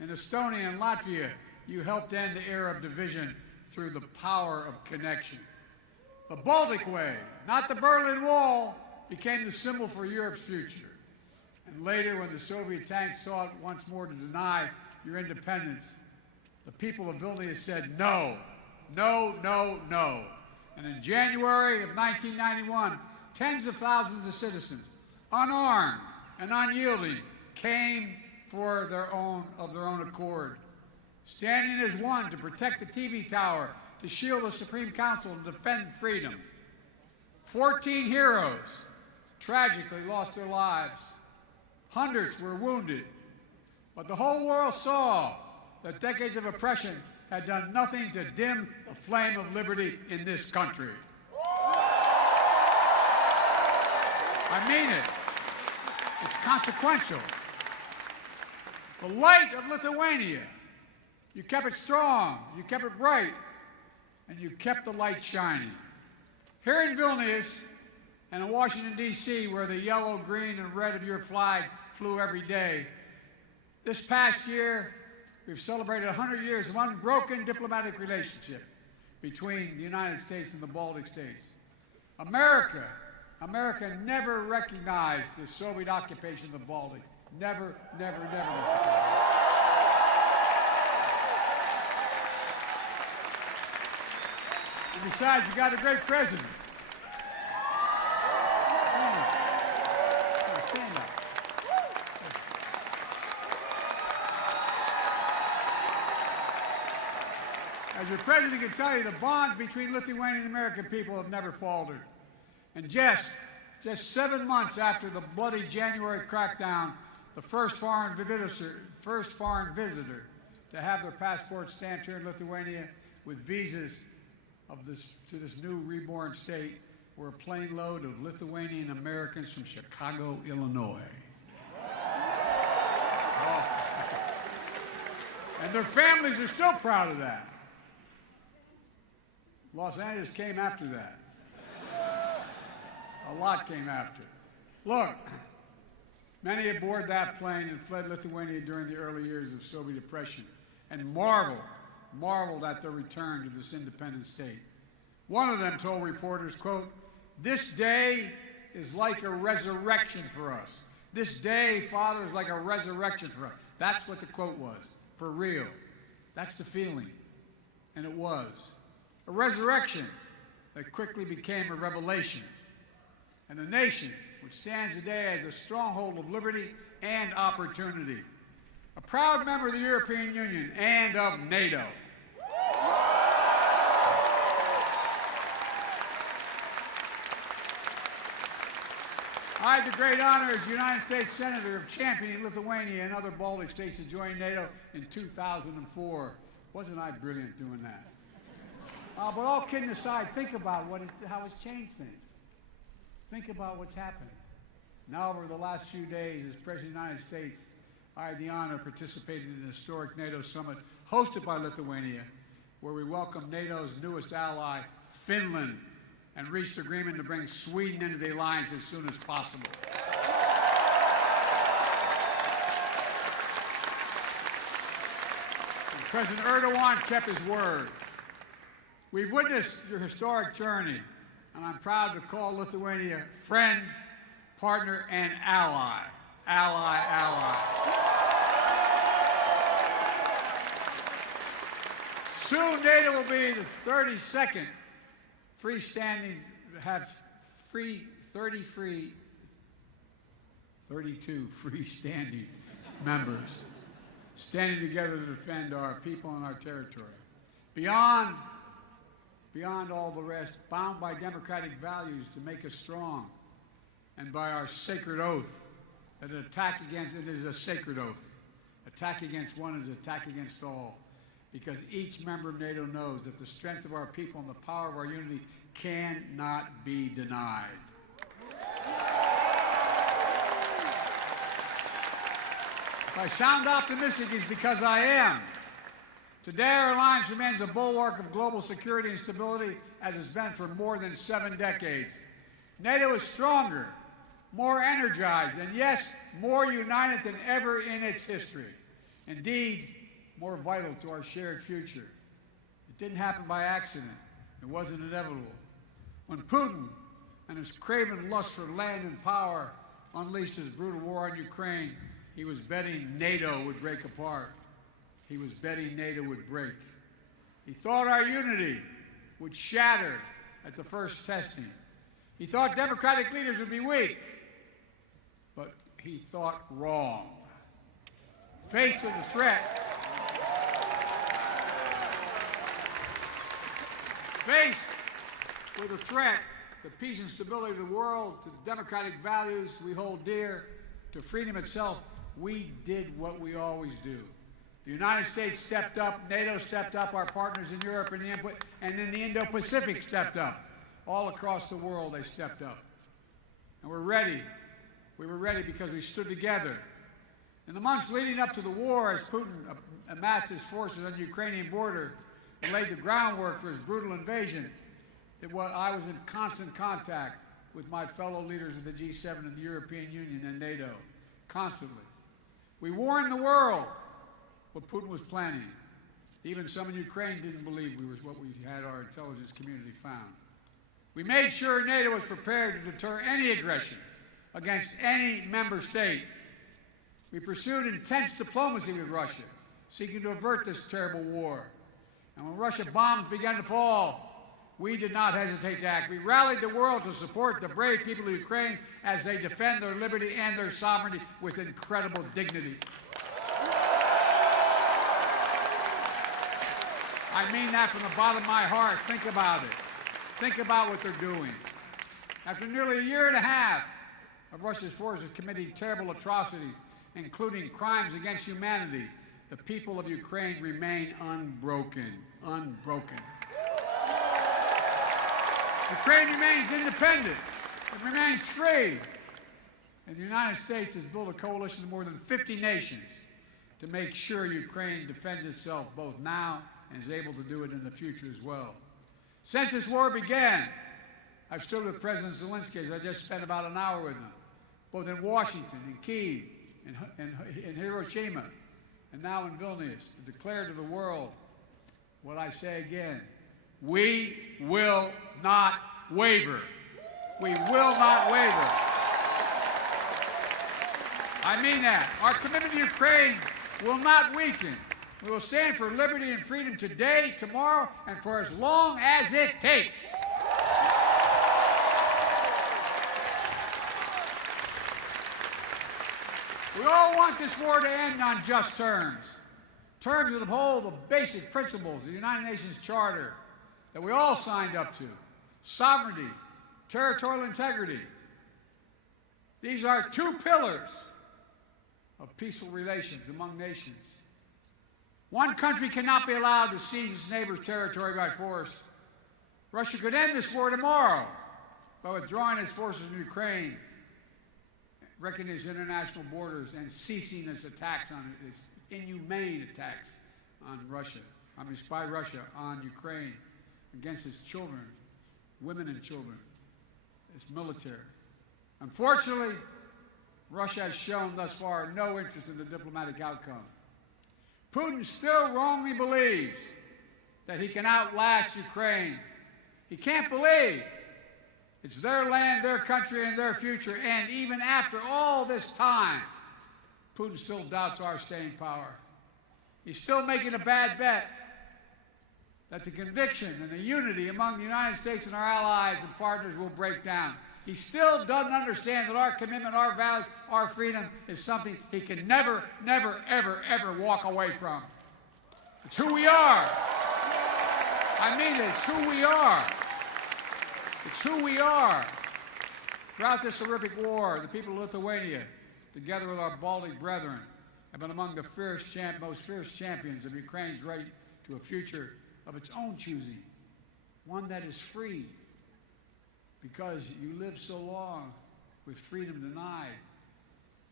in Estonia and Latvia, you helped end the era of division through the power of connection. The Baltic Way, not the Berlin Wall, became the symbol for Europe's future. And later, when the Soviet tanks sought once more to deny your independence, the people of Vilnius said no, no, no, no. And in January of 1991, tens of thousands of citizens, unarmed and unyielding, came of their own accord, standing as one to protect the TV tower, to shield the Supreme Council and defend freedom. 14 heroes tragically lost their lives. Hundreds were wounded. But the whole world saw that decades of oppression had done nothing to dim the flame of liberty in this country. I mean it. It's consequential. The light of Lithuania, you kept it strong, you kept it bright, and you kept the light shining. Here in Vilnius and in Washington, D.C., where the yellow, green, and red of your flag flew every day, this past year, we've celebrated 100 years of unbroken diplomatic relationship between the United States and the Baltic states. America never recognized the Soviet occupation of the Baltic. Never, never, never. And besides, you got a great president. Stand up. As your president can tell you, the bonds between Lithuania and the American people have never faltered. And just 7 months after the bloody January crackdown, the first foreign visitor to have their passport stamped here in Lithuania with visas to this new reborn state were a plane load of Lithuanian Americans from Chicago, Illinois. Oh. And their families are still proud of that. Los Angeles came after that. A lot came after. Look, many aboard that plane and fled Lithuania during the early years of Soviet oppression and marveled at their return to this independent state. One of them told reporters, quote, "This day is like a resurrection for us. This day, Father, is like a resurrection for us." That's what the quote was, for real. That's the feeling. And it was. A resurrection that quickly became a revelation. And a nation which stands today as a stronghold of liberty and opportunity. A proud member of the European Union and of NATO. I had the great honor as United States Senator of championing Lithuania and other Baltic states to join NATO in 2004. Wasn't I brilliant doing that? But all kidding aside, think about how it's changed things. Think about what's happened. Now, over the last few days, as President of the United States, I had the honor of participating in the historic NATO summit hosted by Lithuania, where we welcomed NATO's newest ally, Finland, and reached agreement to bring Sweden into the alliance as soon as possible. And President Erdogan kept his word. We've witnessed your historic journey, and I'm proud to call Lithuania friend, partner, and ally. Ally. Soon NATO will be the 32nd freestanding, have 32 freestanding members standing together to defend our people and our territory. Beyond all the rest, bound by democratic values to make us strong, and by our sacred oath that it is a sacred oath. Attack against one is attack against all, because each member of NATO knows that the strength of our people and the power of our unity cannot be denied. If I sound optimistic, it's because I am. Today, our alliance remains a bulwark of global security and stability, as it's been for more than 7 decades. NATO is stronger, more energized, and yes, more united than ever in its history. Indeed, more vital to our shared future. It didn't happen by accident. It wasn't inevitable. When Putin and his craven lust for land and power unleashed his brutal war on Ukraine, he was betting NATO would break apart. He was betting NATO would break. He thought our unity would shatter at the first testing. He thought democratic leaders would be weak, but he thought wrong. Faced with the threat, the peace and stability of the world, to the democratic values we hold dear, to freedom itself, we did what we always do. The United States stepped up, NATO stepped up, our partners in Europe and in the Indo-Pacific stepped up. All across the world they stepped up. And we're ready. We were ready because we stood together. In the months leading up to the war, as Putin amassed his forces on the Ukrainian border and laid the groundwork for his brutal invasion, I was in constant contact with my fellow leaders of the G7 and the European Union and NATO, constantly. We warned the world what Putin was planning. Even some in Ukraine didn't believe what we had our intelligence community found. We made sure NATO was prepared to deter any aggression against any member state. We pursued intense diplomacy with Russia, seeking to avert this terrible war. And when Russian bombs began to fall, we did not hesitate to act. We rallied the world to support the brave people of Ukraine as they defend their liberty and their sovereignty with incredible dignity. I mean that from the bottom of my heart. Think about it. Think about what they're doing. After nearly a year and a half of Russia's forces committing terrible atrocities, including crimes against humanity, the people of Ukraine remain unbroken. Unbroken. Ukraine remains independent. It remains free. And the United States has built a coalition of more than 50 nations to make sure Ukraine defends itself both now and is able to do it in the future as well. Since this war began, I've stood with President Zelensky, as I just spent about an hour with him, both in Washington, in Kyiv, in Hiroshima, and now in Vilnius, to declare to the world what I say again: we will not waver. We will not waver. I mean that. Our commitment to Ukraine will not weaken. We will stand for liberty and freedom today, tomorrow, and for as long as it takes. We all want this war to end on just terms. Terms that uphold the basic principles of the United Nations Charter that we all signed up to: sovereignty, territorial integrity. These are two pillars of peaceful relations among nations. One country cannot be allowed to seize its neighbor's territory by force. Russia could end this war tomorrow by withdrawing its forces from Ukraine, reckoning its international borders, and ceasing its attacks on it, its inhumane attacks on Russia, by Russia on Ukraine, against its children, women and children, its military. Unfortunately, Russia has shown thus far no interest in the diplomatic outcome. Putin still wrongly believes that he can outlast Ukraine. He can't believe it's their land, their country, and their future. And even after all this time, Putin still doubts our staying power. He's still making a bad bet that the conviction and the unity among the United States and our allies and partners will break down. He still doesn't understand that our commitment, our values, our freedom is something he can never, never, ever, ever walk away from. It's who we are. I mean it. It's who we are. It's who we are. Throughout this horrific war, the people of Lithuania, together with our Baltic brethren, have been among the most fierce champions of Ukraine's right to a future of its own choosing, one that is free. Because you lived so long with freedom denied.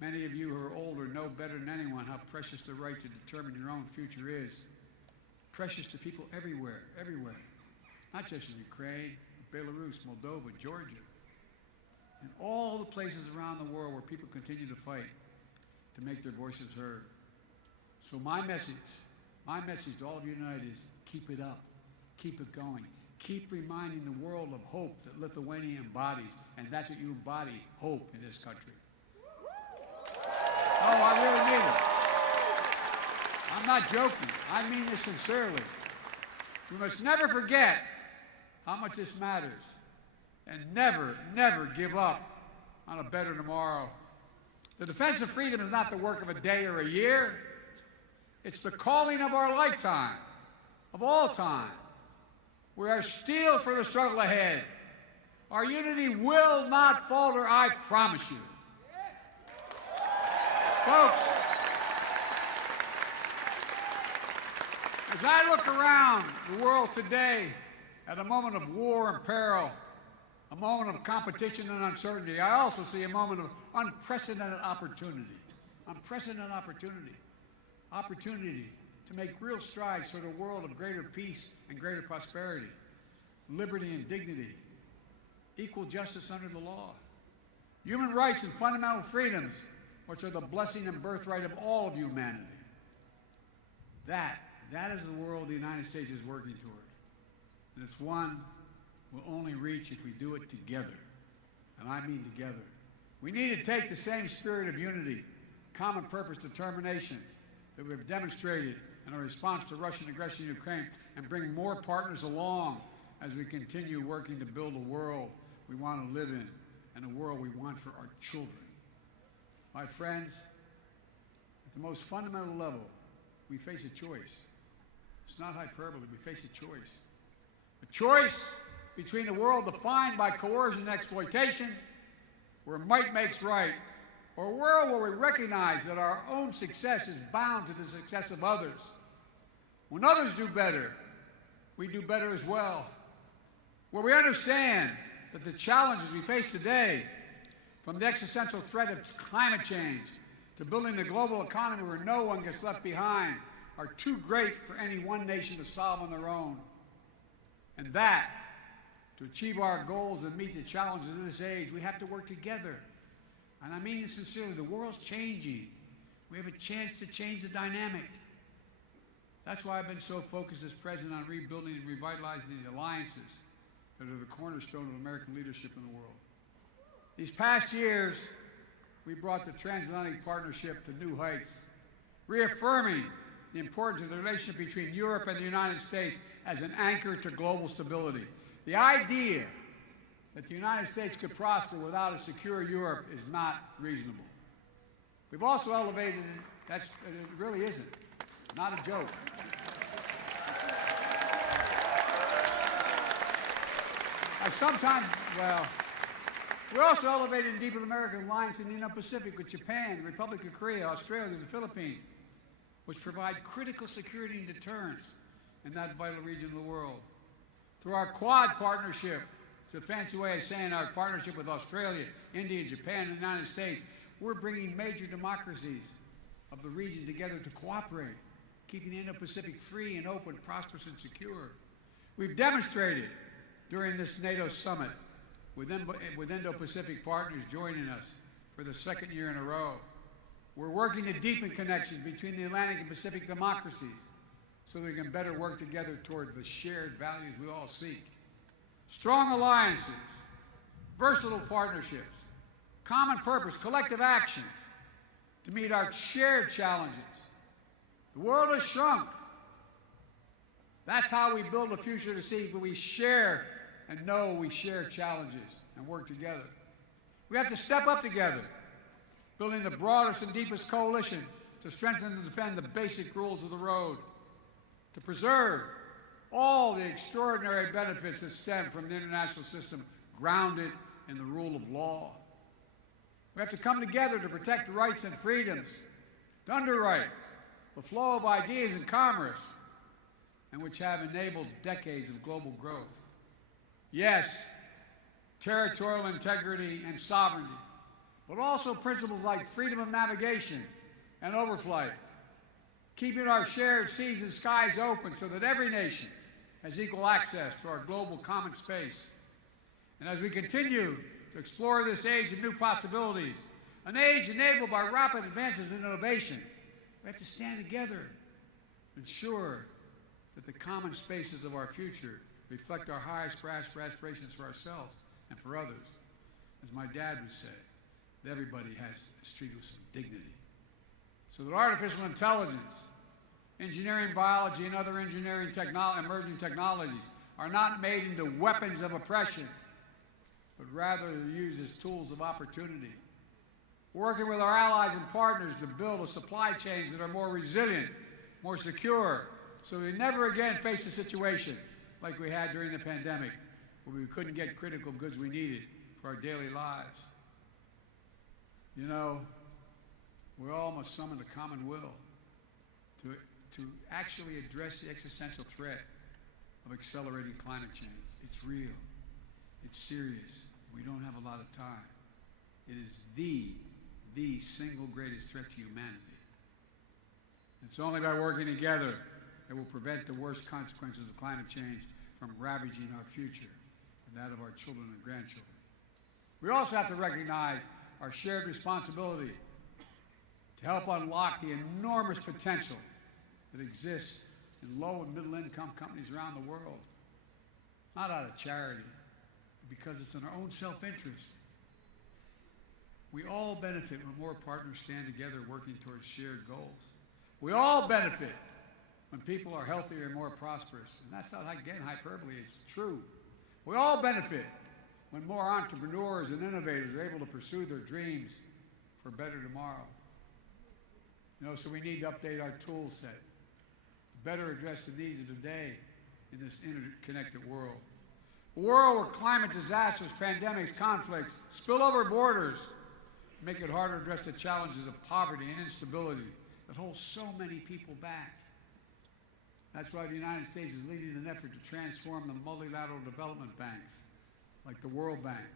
Many of you who are older know better than anyone how precious the right to determine your own future is. Precious to people everywhere, everywhere. Not just in Ukraine, Belarus, Moldova, Georgia, and all the places around the world where people continue to fight to make their voices heard. So my message to all of you tonight is keep it up, keep it going. Keep reminding the world of hope that Lithuania embodies, and that's what you embody, hope in this country. Oh, I really mean it. I'm not joking. I mean this sincerely. We must never forget how much this matters, and never, never give up on a better tomorrow. The defense of freedom is not the work of a day or a year. It's the calling of our lifetime, of all time. We are steeled for the struggle ahead. Our unity will not falter, I promise you. Folks, as I look around the world today at a moment of war and peril, a moment of competition and uncertainty, I also see a moment of unprecedented opportunity. Unprecedented opportunity. Opportunity to make real strides toward a world of greater peace and greater prosperity, liberty and dignity, equal justice under the law, human rights and fundamental freedoms, which are the blessing and birthright of all of humanity. That is the world the United States is working toward. And it's one we'll only reach if we do it together. And I mean together. We need to take the same spirit of unity, common purpose, determination that we've demonstrated in our response to Russian aggression in Ukraine and bring more partners along as we continue working to build a world we want to live in and a world we want for our children. My friends, at the most fundamental level, we face a choice. It's not hyperbole, we face a choice. A choice between a world defined by coercion and exploitation, where might makes right, or a world where we recognize that our own success is bound to the success of others. When others do better, we do better as well. Where we understand that the challenges we face today, from the existential threat of climate change to building a global economy where no one gets left behind, are too great for any one nation to solve on their own. And that, to achieve our goals and meet the challenges of this age, we have to work together. And I mean it sincerely, the world's changing. We have a chance to change the dynamic. That's why I've been so focused as president on rebuilding and revitalizing the alliances that are the cornerstone of American leadership in the world. These past years, we brought the transatlantic partnership to new heights, reaffirming the importance of the relationship between Europe and the United States as an anchor to global stability. The idea that the United States could prosper without a secure Europe is not reasonable. We've also elevated it, it really isn't, not a joke. We also elevated and deepened American alliance in the Indo-Pacific with Japan, the Republic of Korea, Australia, the Philippines, which provide critical security and deterrence in that vital region of the world. Through our Quad partnership, it's a fancy way of saying our partnership with Australia, India, Japan, and the United States, we're bringing major democracies of the region together to cooperate, keeping the Indo-Pacific free and open, prosperous, and secure. We've demonstrated during this NATO summit, with Indo-Pacific partners joining us for the second year in a row. We're working to deepen connections between the Atlantic and Pacific democracies so that we can better work together toward the shared values we all seek. Strong alliances, versatile partnerships, common purpose, collective action to meet our shared challenges. The world has shrunk. That's how we build a future to see where we share and know we share challenges and work together. We have to step up together, building the broadest and deepest coalition to strengthen and defend the basic rules of the road, to preserve all the extraordinary benefits that stem from the international system grounded in the rule of law. We have to come together to protect rights and freedoms, to underwrite the flow of ideas and commerce, and which have enabled decades of global growth. Yes, territorial integrity and sovereignty, but also principles like freedom of navigation and overflight, keeping our shared seas and skies open so that every nation has equal access to our global common space. And as we continue to explore this age of new possibilities, an age enabled by rapid advances in innovation, We have to stand together, ensure that the common spaces of our future reflect our highest aspirations for ourselves and for others. As my dad would say, that everybody is treated with some dignity. So that artificial intelligence, engineering, biology, and other engineering emerging technologies are not made into weapons of oppression, but rather used as tools of opportunity. Working with our allies and partners to build a supply chains that are more resilient, more secure, so we never again face a situation like we had during the pandemic, where we couldn't get critical goods we needed for our daily lives. You know, we all must summon the common will to actually address the existential threat of accelerating climate change. It's real. It's serious. We don't have a lot of time. It is the single greatest threat to humanity. It's only by working together that we'll prevent the worst consequences of climate change from ravaging our future and that of our children and grandchildren. We also have to recognize our shared responsibility to help unlock the enormous potential that exists in low and middle income companies around the world, not out of charity, but because it's in our own self-interest. We all benefit when more partners stand together working towards shared goals. We all benefit when people are healthier and more prosperous. And that's not, again, hyperbole, it's true. We all benefit when more entrepreneurs and innovators are able to pursue their dreams for a better tomorrow. You know, so we need to update our tool set to better address the needs of today in this interconnected world. A world where climate disasters, pandemics, conflicts, spill over borders, make it harder to address the challenges of poverty and instability that hold so many people back. That's why the United States is leading an effort to transform the multilateral development banks, like the World Bank,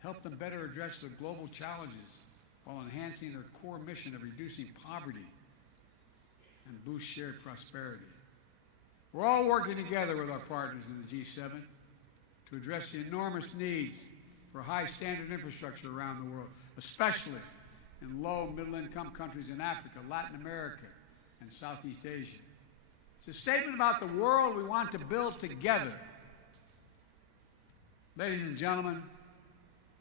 help them better address the global challenges while enhancing their core mission of reducing poverty and boost shared prosperity. We're all working together with our partners in the G7 to address the enormous needs for high standard infrastructure around the world, especially in low and middle income countries in Africa, Latin America, and Southeast Asia. It's a statement about the world we want to build together. Ladies and gentlemen,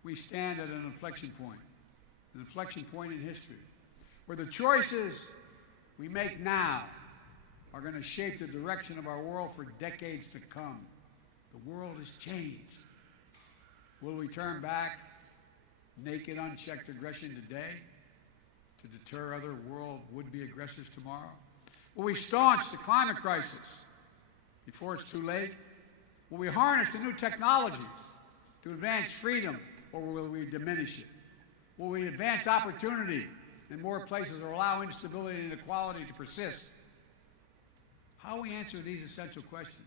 we stand at an inflection point in history, where the choices we make now are going to shape the direction of our world for decades to come. The world has changed. Will we turn back naked, unchecked aggression today to deter other world would-be aggressors tomorrow? Will we staunch the climate crisis before it's too late? Will we harness the new technologies to advance freedom, or will we diminish it? Will we advance opportunity in more places or allow instability and inequality to persist? How we answer these essential questions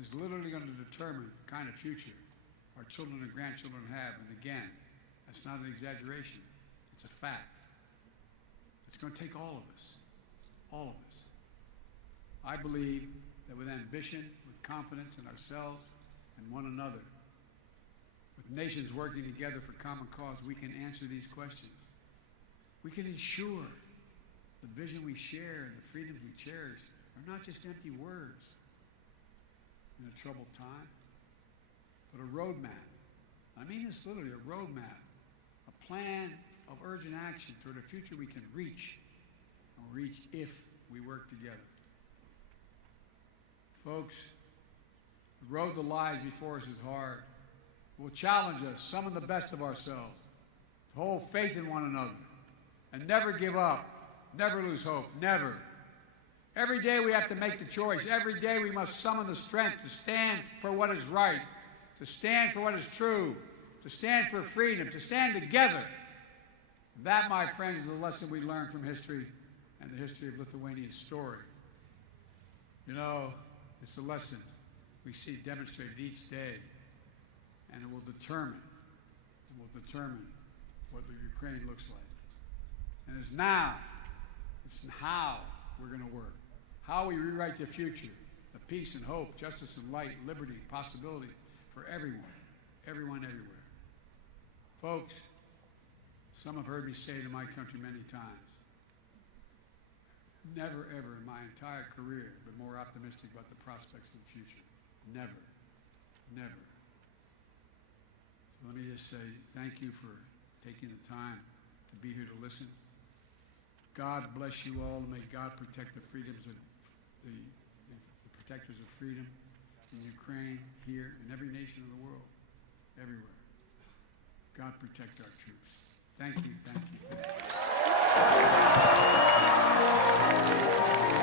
is literally going to determine the kind of future our children and grandchildren have. And again, that's not an exaggeration. It's a fact. It's going to take all of us. All of us. I believe that with ambition, with confidence in ourselves and one another, with nations working together for common cause, we can answer these questions. We can ensure the vision we share and the freedoms we cherish are not just empty words in a troubled time, but a roadmap. I mean this literally, a roadmap, a plan of urgent action toward a future we can reach, and reach if we work together. Folks, the road that lies before us is hard. It will challenge us, summon the best of ourselves, to hold faith in one another, and never give up, never lose hope, never. Every day we have to make the choice. Every day we must summon the strength to stand for what is right, to stand for what is true, to stand for freedom, to stand together. That, my friends, is a lesson we learn from history and the history of Lithuania's story. You know, it's a lesson we see demonstrated each day, and it will determine what the Ukraine looks like. And it's now, it's how we're going to work, how we rewrite the future of peace and hope, justice and light, liberty, possibility for everyone, everyone, everywhere. Folks, some have heard me say it in my country many times. never, ever in my entire career been more optimistic about the prospects of the future. Never. Never. So let me just say thank you for taking the time to be here to listen. God bless you all, and may God protect the freedoms of the protectors of freedom in Ukraine, here, in every nation of the world, everywhere. God protect our troops. Thank you, thank you, thank you.